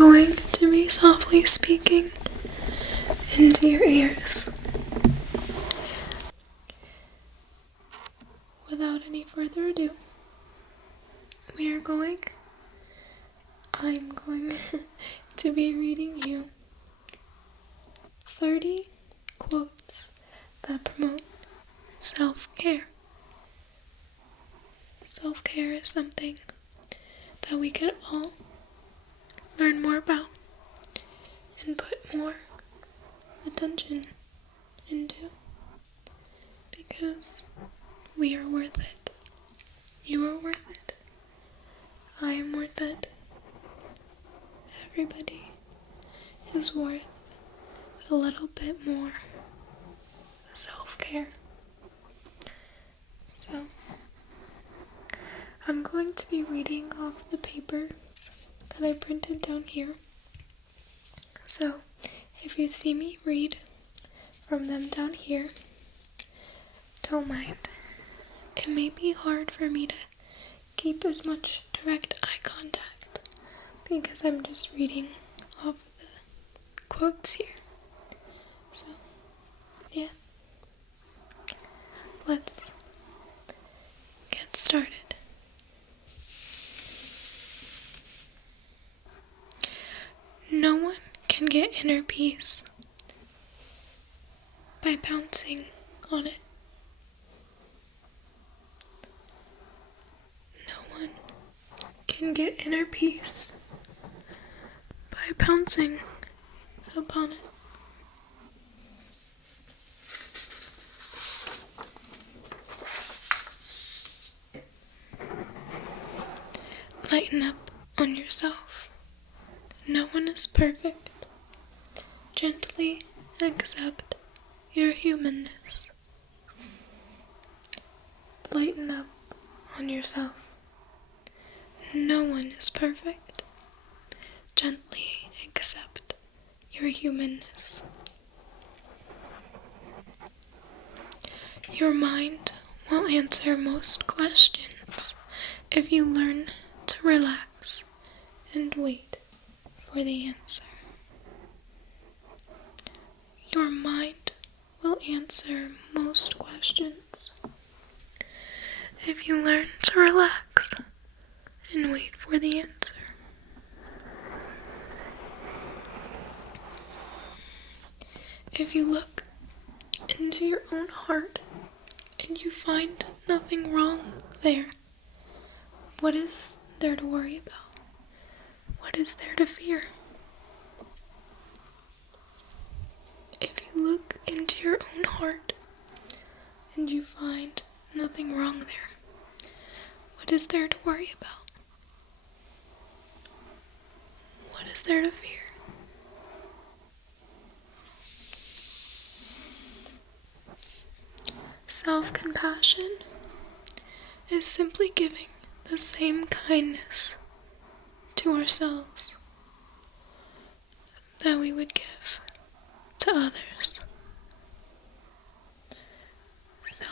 going to be softly speaking into your ears. Without any further ado, I'm going to be reading you 30 quotes that promote self-care. Self-care is something that we could all learn more about and put more attention into, because we are worth it. You are worth it. I am worth it. Everybody is worth a little bit more self-care. So, I'm going to be reading off the papers that I printed down here. So, if you see me read from them down here, don't mind. It may be hard for me to keep as much direct eye contact because I'm just reading off the quotes here. So, yeah. Let's get started. No one can get inner peace by pouncing on it. No one can get inner peace by pouncing upon it. Lighten up on yourself. No one is perfect. Gently accept your humanness. Lighten up on yourself. No one is perfect. Gently accept your humanness. Your mind will answer most questions if you learn to relax and wait for the answer. Your mind will answer most questions if you learn to relax and wait for the answer. If you look into your own heart and you find nothing wrong there, what is there to worry about? What is there to fear? If you look into your own heart and you find nothing wrong there, what is there to worry about? What is there to fear? Self-compassion is simply giving the same kindness to ourselves that we would give to others.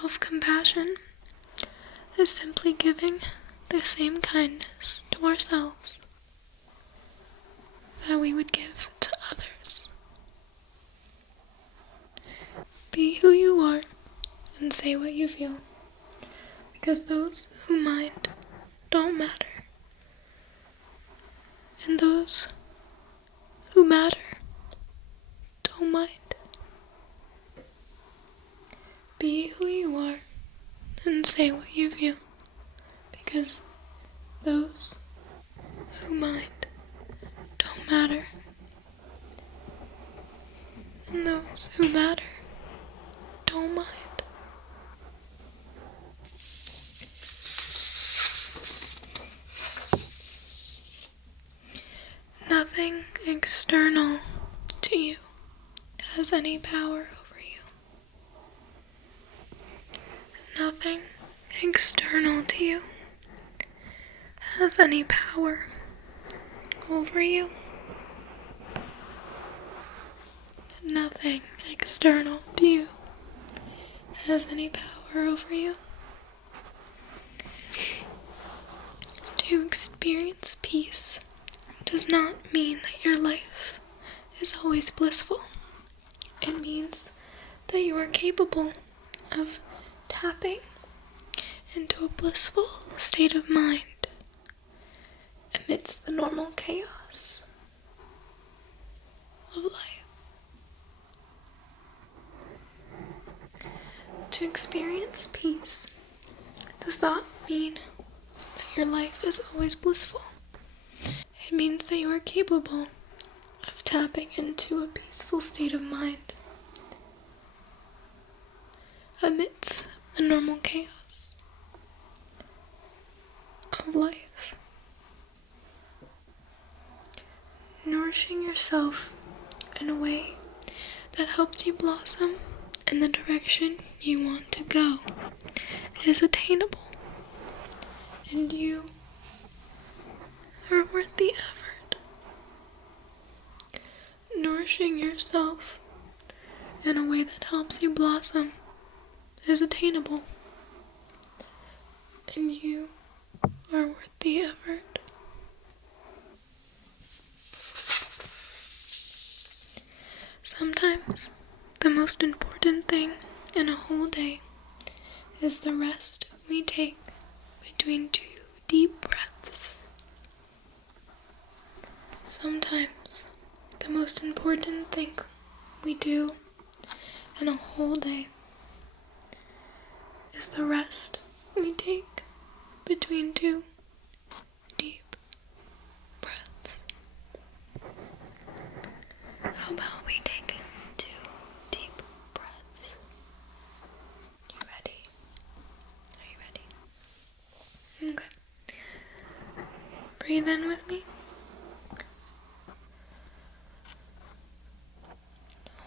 Self-compassion is simply giving the same kindness to ourselves that we would give to others. Be who you are and say what you feel, because those who mind don't matter, and those who matter don't mind. Be who you are and say what you feel, because those who mind don't matter, and those who matter don't mind. Nothing external to you has any power over you. Nothing external to you has any power over you. Nothing external to you has any power over you. To experience peace, does not mean that your life is always blissful. It means that you are capable of tapping into a blissful state of mind amidst the normal chaos of life. To experience peace does not mean that your life is always blissful. It means that you are capable of tapping into a peaceful state of mind amidst the normal chaos of life. Nourishing yourself in a way that helps you blossom in the direction you want to go is attainable, and you are worth the effort. Nourishing yourself in a way that helps you blossom is attainable, and you are worth the effort. Sometimes the most important thing in a whole day is the rest we take between 2 deep breaths. Sometimes the most important thing we do in a whole day is the rest we take between 2 deep breaths. How about we take 2 deep breaths? You ready? Are you ready? Okay. Breathe in with me.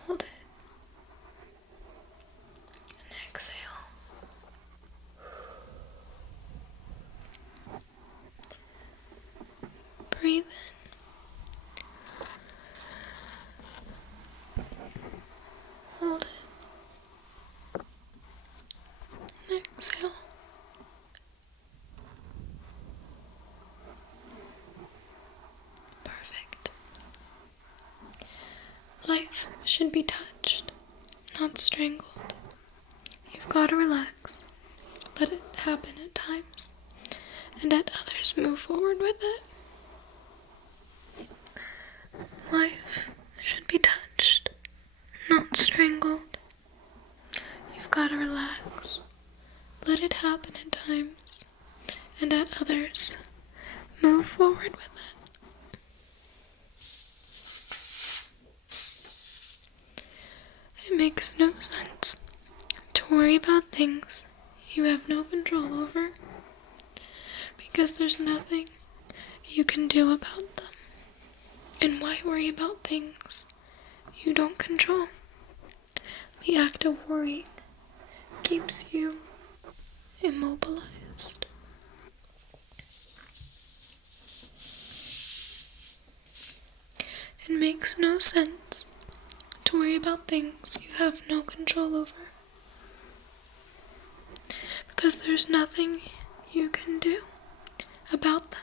Hold it. And exhale. Breathe in. Hold it. And exhale. Perfect. Life should be touched, not strangled. You've got to relax. Let it happen at times, and at others move forward with it. Life should be touched, not strangled. You've got to relax. Let it happen at times, and at others move forward with it. It makes no sense to worry about things you have no control over, because there's nothing you can do about them. And why worry about things you don't control? The act of worrying keeps you immobilized. It makes no sense to worry about things you have no control over, because there's nothing you can do about them.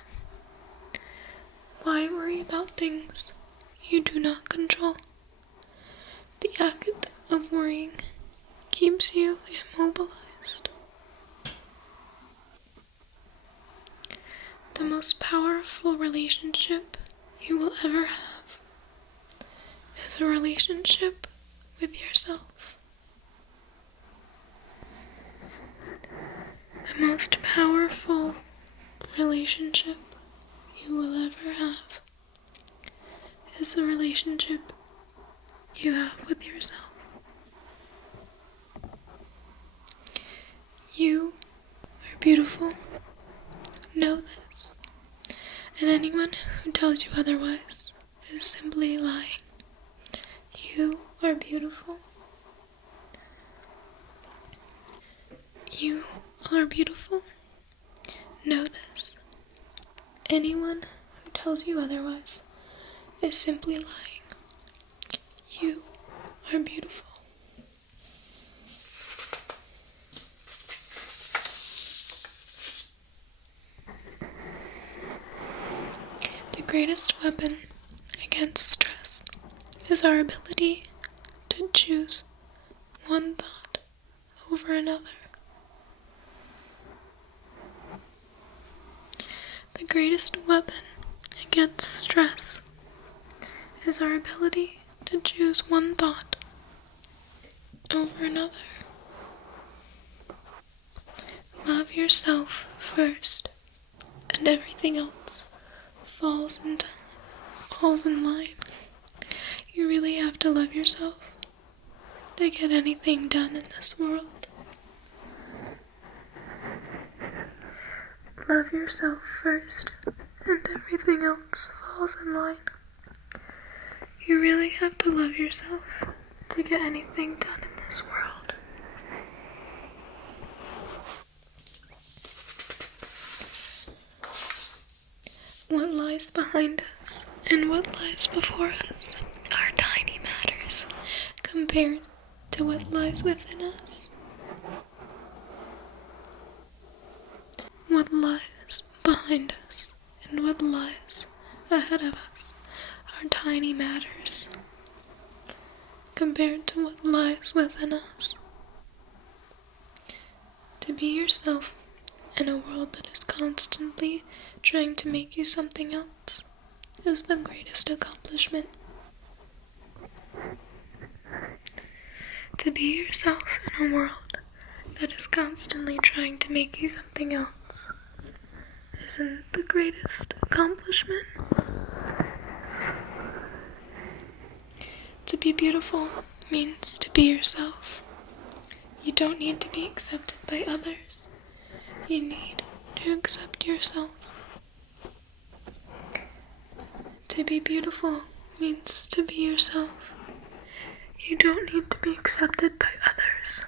Why worry about things you do not control? The act of worrying keeps you immobilized. The most powerful relationship you will ever have is a relationship with yourself. The most powerful relationship you will ever have is the relationship you have with yourself. You are beautiful. Know this. And anyone who tells you otherwise is simply lying. You are beautiful. You are beautiful. Know this. Anyone who tells you otherwise is simply lying. You are beautiful. The greatest weapon against stress is our ability to choose one thought over another. The greatest weapon against stress is our ability to choose one thought over another. Love yourself first, and everything else falls in line. You really have to love yourself to get anything done in this world. Love yourself first, and everything else falls in line. You really have to love yourself to get anything done in this world. What lies behind us and what lies before us are tiny matters compared to what lies within us. What lies behind us and what lies ahead of us are tiny matters compared to what lies within us. To be yourself in a world that is constantly trying to make you something else is the greatest accomplishment. To be yourself in a world that is constantly trying to make you something else isn't the greatest accomplishment. To be beautiful means to be yourself. You don't need to be accepted by others. You need to accept yourself. To be beautiful means to be yourself. You don't need to be accepted by others.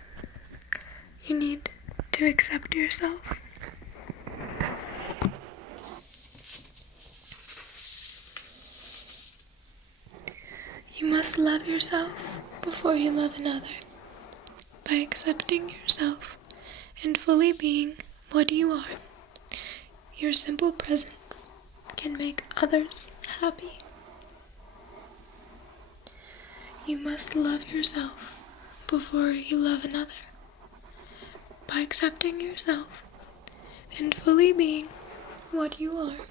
You need to accept yourself. You must love yourself before you love another. By accepting yourself and fully being what you are, your simple presence can make others happy. You must love yourself before you love another. By accepting yourself and fully being what you are,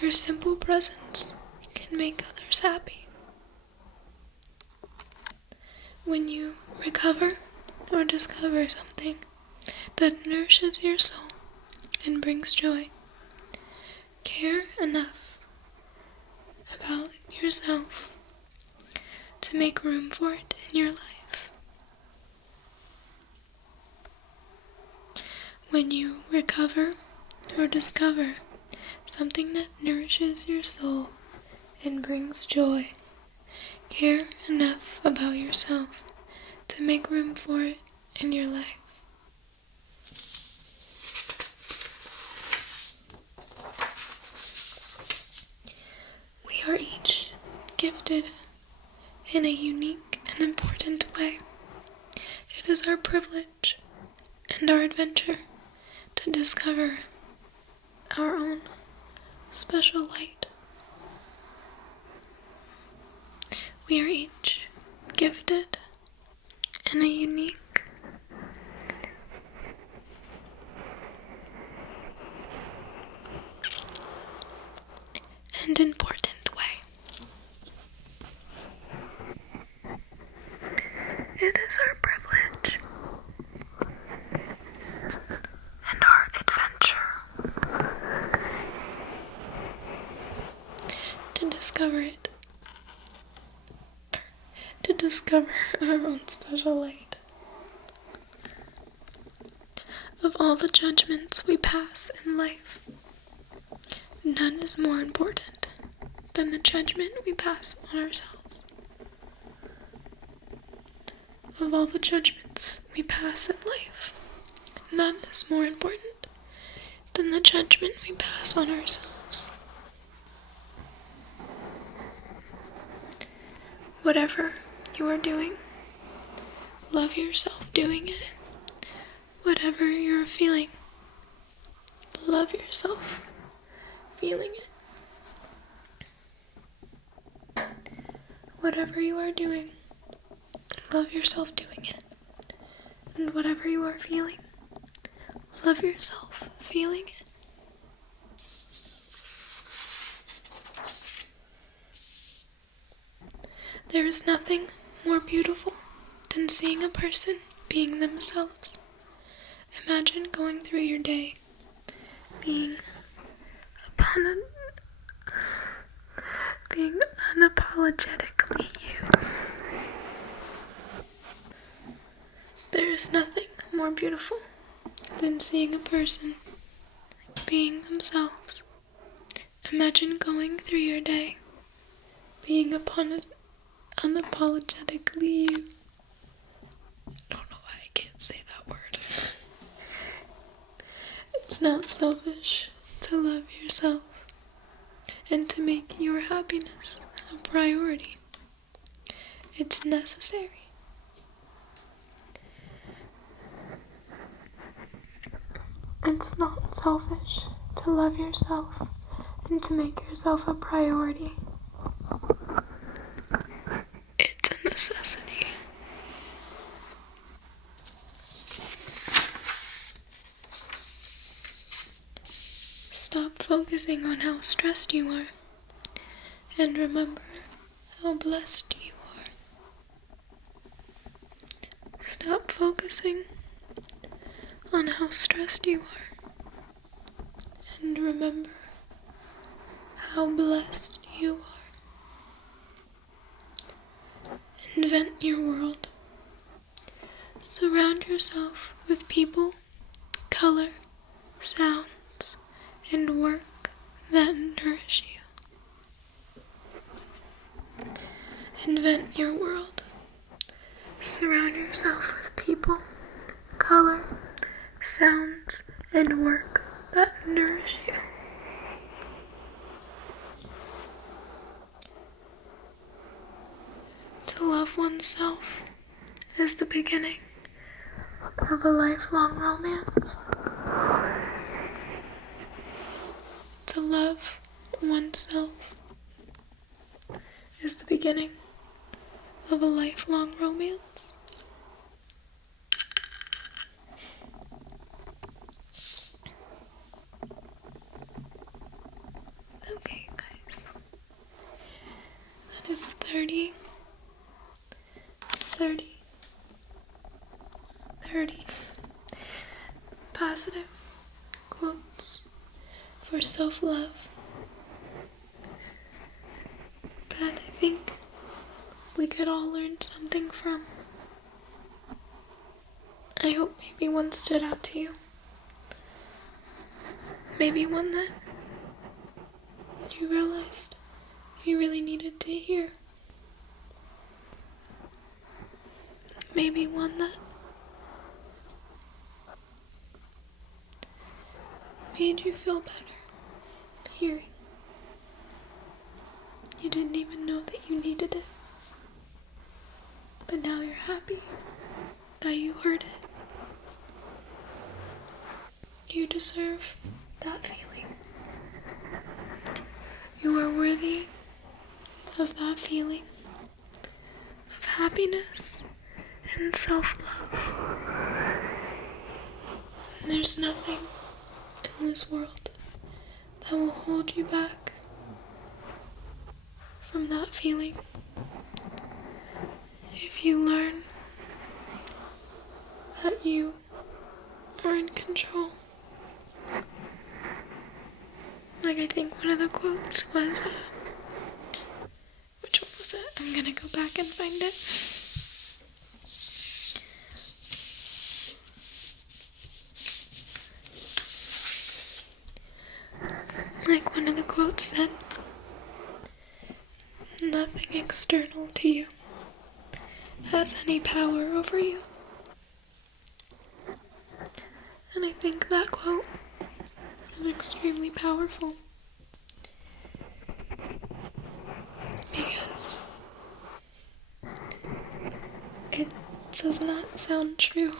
your simple presence can make others happy. When you recover or discover something that nourishes your soul and brings joy, care enough about yourself to make room for it in your life. When you recover or discover something that nourishes your soul and brings joy, care enough about yourself to make room for it in your life. We are each gifted in a unique and important way. It is our privilege and our adventure to discover our own special light. We are each gifted in a unique and important way. It is our privilege and our adventure to discover it. To discover our own special light. Of all the judgments we pass in life, none is more important than the judgment we pass on ourselves. Of all the judgments we pass in life, none is more important than the judgment we pass on ourselves. Whatever you are doing, love yourself doing it. Whatever you're feeling, love yourself feeling it. whatever you are doing, love yourself doing it. And whatever you are feeling, love yourself feeling it. There is nothing more beautiful than seeing a person being themselves. Imagine going through your day being unapologetically you. There is nothing more beautiful than seeing a person being themselves. Imagine going through your day being unapologetically you. I don't know why I can't say that word. It's not selfish to love yourself and to make your happiness a priority. It's necessary. It's not selfish to love yourself and to make yourself a priority. It's a necessity. Stop focusing on how stressed you are and remember how blessed you are. Stop focusing on how stressed you are and remember how blessed you are. Invent your world. Surround yourself with people, color, sounds, and work that nourish you. Invent your world. Surround yourself with people, color, sounds, and work that nourish you. To love oneself is the beginning of a lifelong romance. To love oneself is the beginning of a lifelong romance. Okay, guys. That is 30 positive quotes for self-love that I think we could all learn something from. I hope maybe one stood out to you. Maybe one that you realized you really needed to hear. Maybe one that made you feel better hearing. You didn't even know that you needed it. But now you're happy that you heard it. You deserve that feeling. You are worthy of that feeling of happiness and self-love. And there's nothing in this world that will hold you back from that feeling. If you learn that you are in control. Like I think one of the quotes was, which one was it? I'm gonna go back and find it. Like one of the quotes said, nothing external to you has any power over you. And I think that quote is extremely powerful. Because it does not sound true.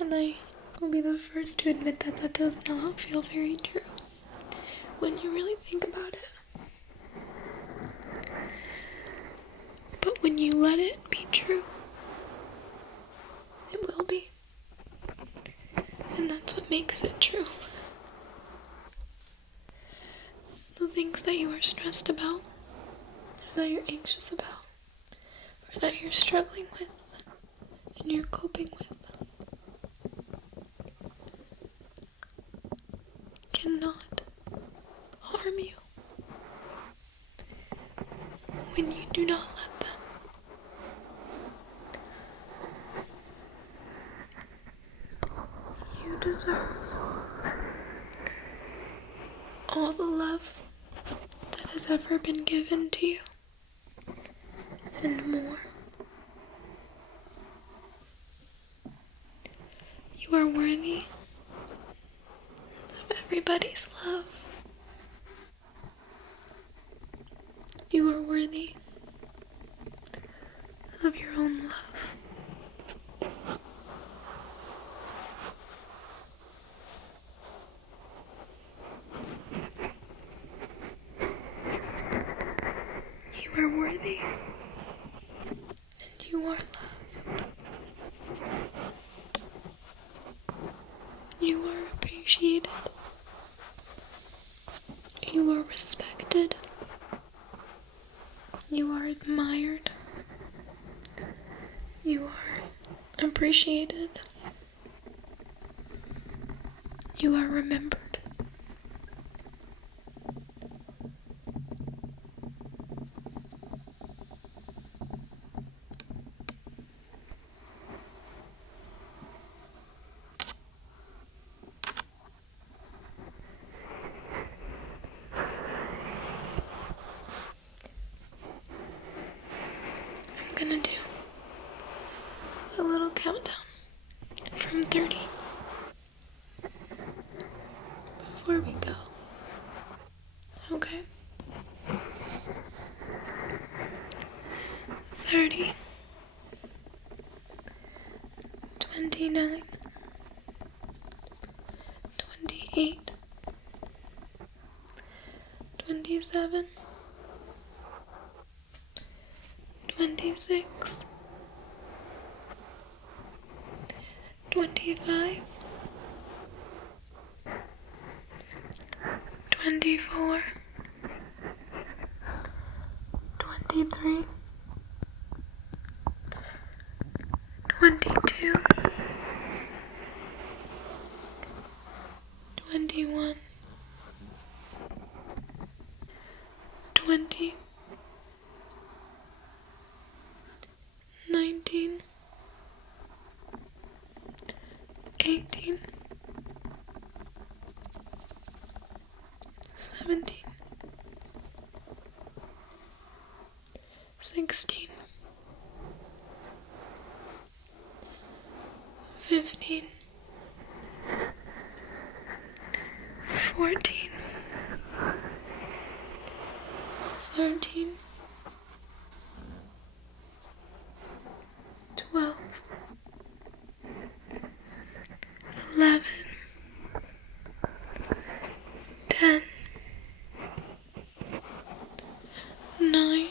And I will be the first to admit that that does not feel very true when you really think about it. when you let it be true, it will be. And that's what makes it true. The things that you are stressed about, or that you're anxious about, or that you're struggling with, and you're coping with, cannot harm you when you do not let them. You deserve all the love that has ever been given to you, and more. You are worthy of everybody's love. You are worthy of your own love. You are worthy, and you are loved. You are appreciated. You are respected. You are admired. You are appreciated. You are remembered. I'm gonna do a little countdown from 30 before we go. Okay? 30, 29, 28, 27, 26, 25, 24, 23, 22, 21, 20, 19, 18, 17, 16, 15, 14, 13, 12, 11, 10, 9,